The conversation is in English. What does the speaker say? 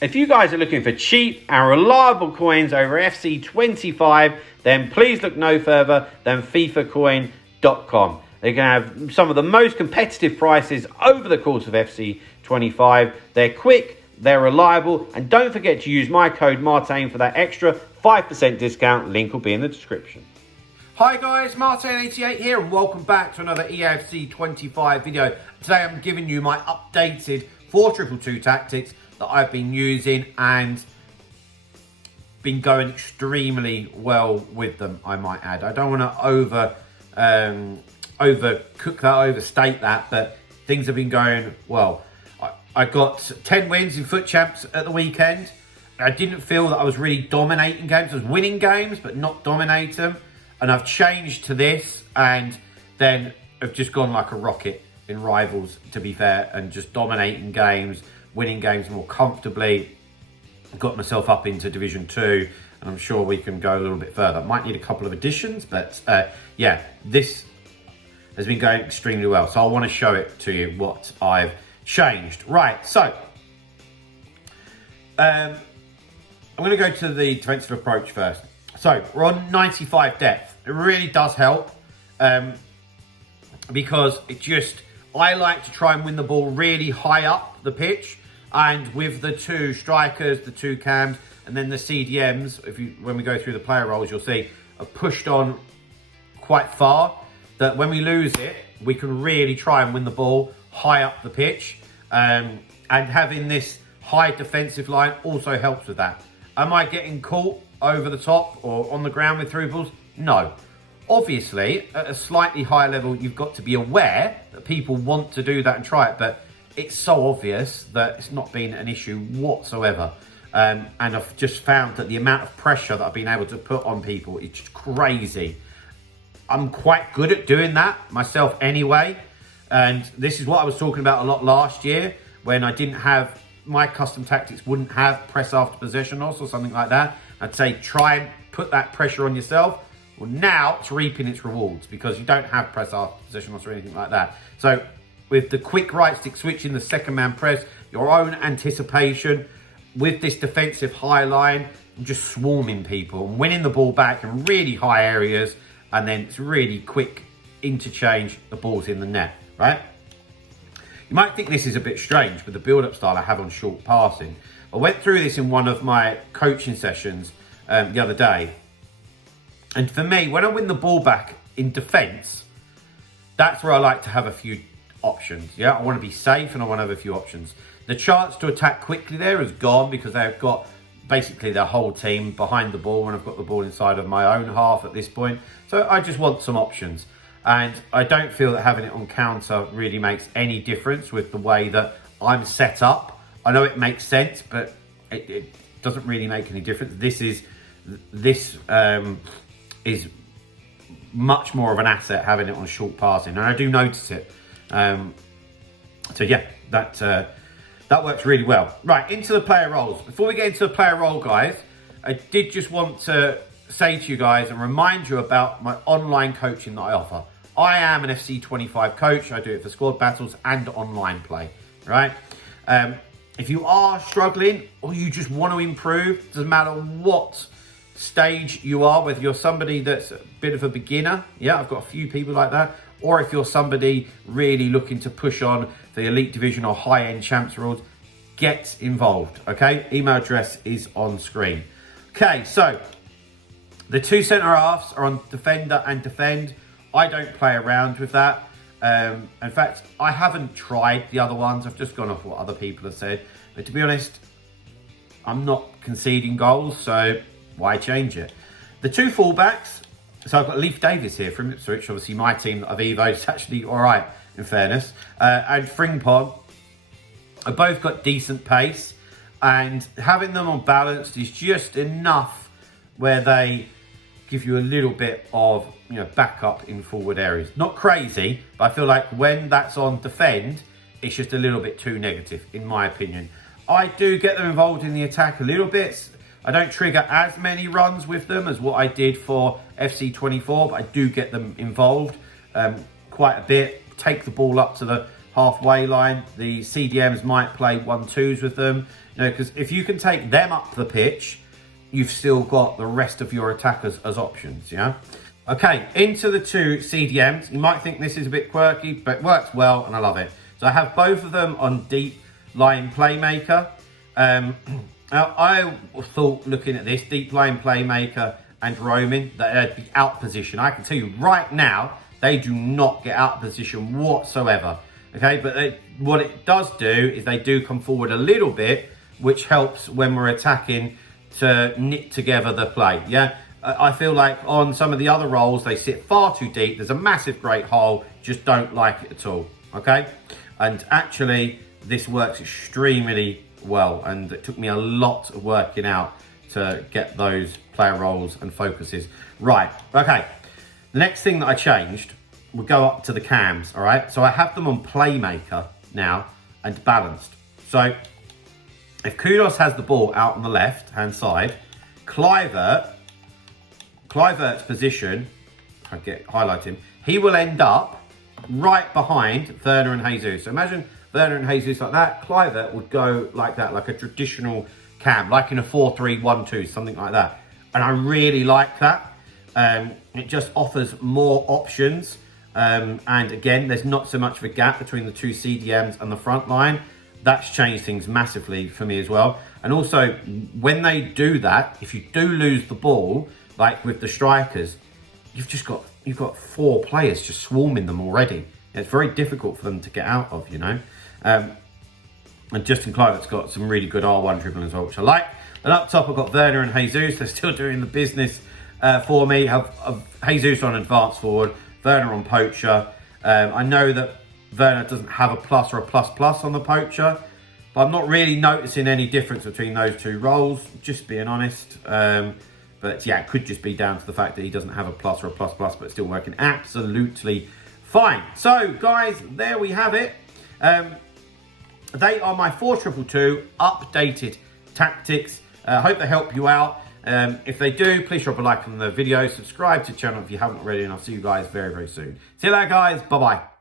If you guys are looking for cheap and reliable coins over FC25, then please look no further than FIFAcoin.com. They can have some of the most competitive prices over the course of FC25. They're quick, they're reliable, and don't forget to use my code Martin for that extra 5% discount. Link will be in the description. Hi guys, Martin88 here, and welcome back to another Eafc 25 video. Today I'm giving you my updated 4-2-2 tactics that I've been using and been going extremely well with them, I might add. I don't want to overcook that, overstate that, but things have been going well. I got 10 wins in Foot Champs at the weekend. I didn't feel that I was really dominating games. I was winning games, but not dominating them. And I've changed to this, and then I've just gone like a rocket in Rivals, to be fair, and just dominating games, winning games more comfortably. Got myself up into Division 2, and I'm sure we can go a little bit further. Might need a couple of additions, but yeah, this has been going extremely well. So I want to show it to you what I've changed. Right, so I'm going to go to the defensive approach first. So we're on 95 depth. It really does help because I like to try and win the ball really high up the pitch, and with the two strikers, the two cams, and then the CDMs, when we go through the player roles, you'll see are pushed on quite far, that when we lose it, we can really try and win the ball high up the pitch. And having this high defensive line also helps with that. Am I getting caught over the top or on the ground with through balls? No. Obviously, at a slightly higher level, you've got to be aware that people want to do that and try it, but it's so obvious that it's not been an issue whatsoever. And I've just found that the amount of pressure that I've been able to put on people is just crazy. I'm quite good at doing that myself anyway. And this is what I was talking about a lot last year, when I didn't have, my custom tactics wouldn't have press after possession loss or something like that. I'd say try and put that pressure on yourself. Well, now it's reaping its rewards because you don't have press after possession loss or anything like that. So with the quick right stick switch in the second man press, your own anticipation, with this defensive high line, just swarming people and winning the ball back in really high areas, and then it's really quick interchange, the ball's in the net, right? You might think this is a bit strange with the build-up style I have on short passing. I went through this in one of my coaching sessions the other day. And for me, when I win the ball back in defence, that's where I like to have a few options. Yeah, I want to be safe and I want to have a few options. The chance to attack quickly there is gone because they've got basically their whole team behind the ball when I've got the ball inside of my own half at this point. So I just want some options. And I don't feel that having it on counter really makes any difference with the way that I'm set up. I know it makes sense, but it doesn't really make any difference. This is much more of an asset having it on short passing, and I do notice it. So yeah, that works really well. Right, into the player roles. Before we get into the player role, guys, I did just want to say to you guys and remind you about my online coaching that I offer. I am an FC25 coach. I do it for squad battles and online play, right? If you are struggling or you just want to improve, doesn't matter what stage you are, whether you're somebody that's a bit of a beginner, yeah, I've got a few people like that, or if you're somebody really looking to push on the elite division or high-end champs rules, get involved, okay? Email address is on screen. Okay, so the two centre halves are on defender and defend. I don't play around with that. In fact, I haven't tried the other ones. I've just gone off what other people have said. But to be honest, I'm not conceding goals, so why change it? The two fullbacks, so I've got Leif Davis here from Ipswich, obviously my team that I've evoed is actually all right, in fairness. And Fringpong have both got decent pace, and having them on balanced is just enough where they give you a little bit of, you know, backup in forward areas. Not crazy, but I feel like when that's on defend, it's just a little bit too negative, in my opinion. I do get them involved in the attack a little bit. I don't trigger as many runs with them as what I did for FC24, but I do get them involved quite a bit. Take the ball up to the halfway line. The CDMs might play 1-2s with them, because if you can take them up the pitch, you've still got the rest of your attackers as options, yeah? Okay, into the 2 CDMs. You might think this is a bit quirky, but it works well, and I love it. So I have both of them on deep line playmaker. Now, I thought, looking at this, deep line playmaker and roaming, that they'd be out position. I can tell you right now, they do not get out of position whatsoever. Okay, but what it does do is they do come forward a little bit, which helps when we're attacking to knit together the play, yeah? I feel like on some of the other roles, they sit far too deep. There's a massive great hole, just don't like it at all, okay? And actually, this works extremely well, and it took me a lot of working out to get those player roles and focuses right. Okay, the next thing that I changed, we'll go up to the cams, all right? So I have them on playmaker now and balanced. So if Kudos has the ball out on the left-hand side, Kluivert's position, if I highlight him, he will end up right behind Werner and Jesus. So imagine Werner and Jesus like that. Kluivert would go like that, like a traditional cam, like in a 4-3-1-2, something like that. And I really like that. It just offers more options. And again, there's not so much of a gap between the 2 CDMs and the front line. That's changed things massively for me as well. And also, when they do that, if you do lose the ball, like with the strikers, you've got 4 players just swarming them already. It's very difficult for them to get out of, And Justin Kluivert's got some really good R1 dribbling as well, which I like. And up top, I've got Werner and Jesus. They're still doing the business for me. Have Jesus on advanced forward, Werner on poacher. I know that Werner doesn't have a plus or a plus on the poacher, but I'm not really noticing any difference between those 2 roles, just being honest. But yeah, it could just be down to the fact that he doesn't have a plus or a plus, but it's still working absolutely fine. So guys, there we have it. They are my 4-2-2 updated tactics. I hope they help you out. If they do, please drop a like on the video, subscribe to the channel if you haven't already, and I'll see you guys very, very soon. See you later, guys. Bye-bye.